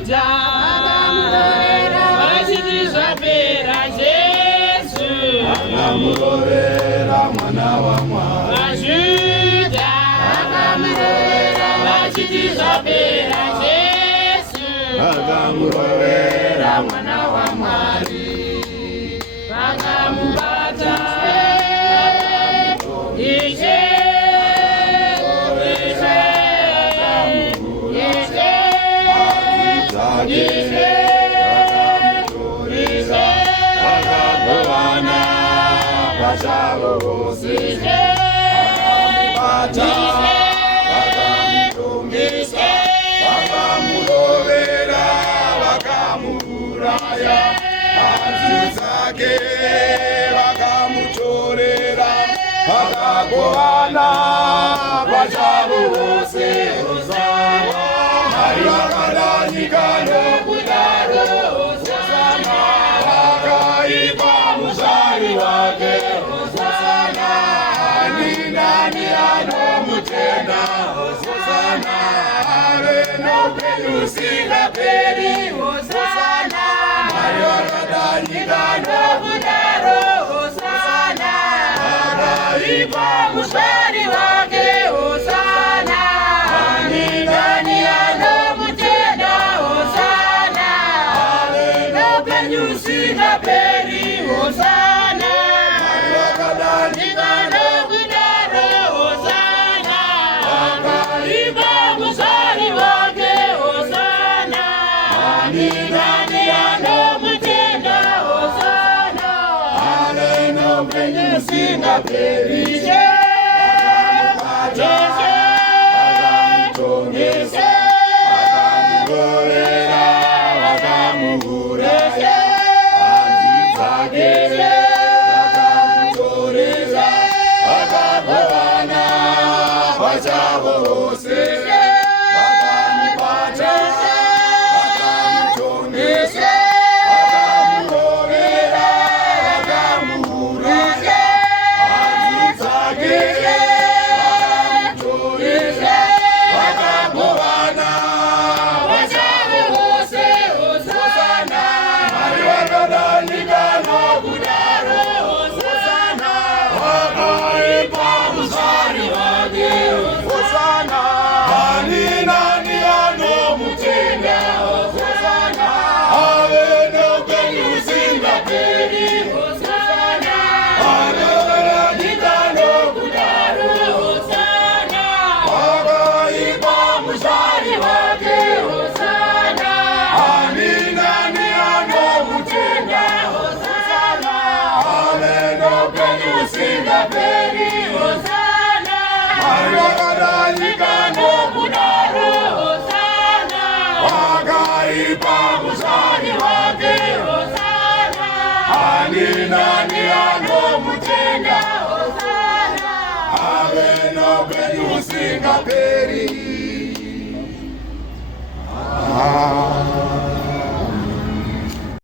Vajuda vachitizvapera Jesu akamurovera mwana waMwari. Vajuda vachitizvapera Jesu akamurovera mwana waMwari. vakamubata Ishe Vachavo vose vakamubata, vakamutongesa, vakamurovera, vakamuuraya. Hanzi dzake vakamutorera, vakagovana vachavo vose. Hosana, Mwari vakadanyika nokudaro. Hosana, vakaipa muzvari wake. Hosana, ani nani anomutenda. Hosana, ave noupenyu husingaperi. Hosana, Mwari vakadanyika nokudaro. Hosana, vakaipa muzvari wake. Hosana, ani nani anomutenda. Hosana, ave noupenyu husingaperi. Hosana, vakadanyika nokudaro. Hosana, vakaipa muzvari wake. Hosana, ani nani anomutenda. Hosana, ave noupenyu husingaperi. Vakamutongesa, vakamurovera, vakamuuraya. Hanzi dzake vakamutorera, vakagovana vachavo vose. Vakamubata, vakamutongesa, vakamurovera, vakamuuraya. Hanzi dzake vakamutorera, vakagovana vachavo vose. Hosana, Mwari vakadanyika nokudaro. Hosana, vakaipa muzvari wake. Hosana, ani nani anomutenda. Hosana, ave noupenyu husingaperi. Hosana, Mwari vakadanyika nokudaro. Hosana, vakaipa muzvari wake. Hosana, ani nani anomutenda. Hosana, ave noupenyu husingaperi. Hosana, Mwari vakadanyika nokudaro. Hosana, vakaipa muzvari wake. Hosana, ani nani anomutenda. Hosana, ave noupenyu husingaperi.